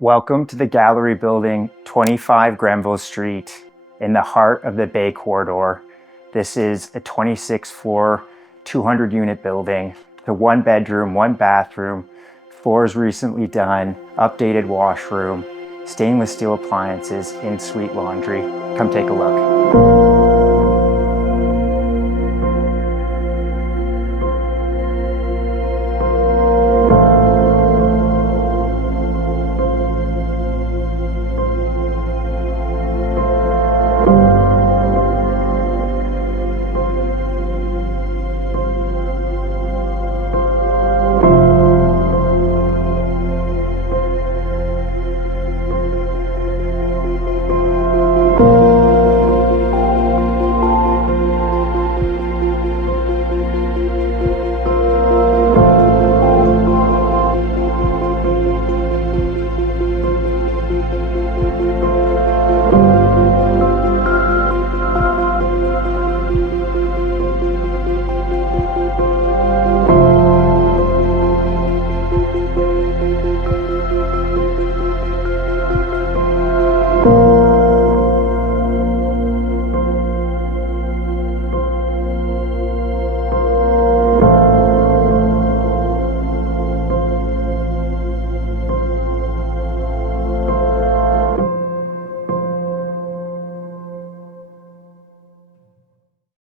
Welcome to the Gallery Building, 25 Grenville Street, in the heart of the Bay Corridor. This is a 26-floor, 200-unit building. The one bedroom, one bathroom, floors recently done, updated washroom, stainless steel appliances, in-suite laundry. Come take a look.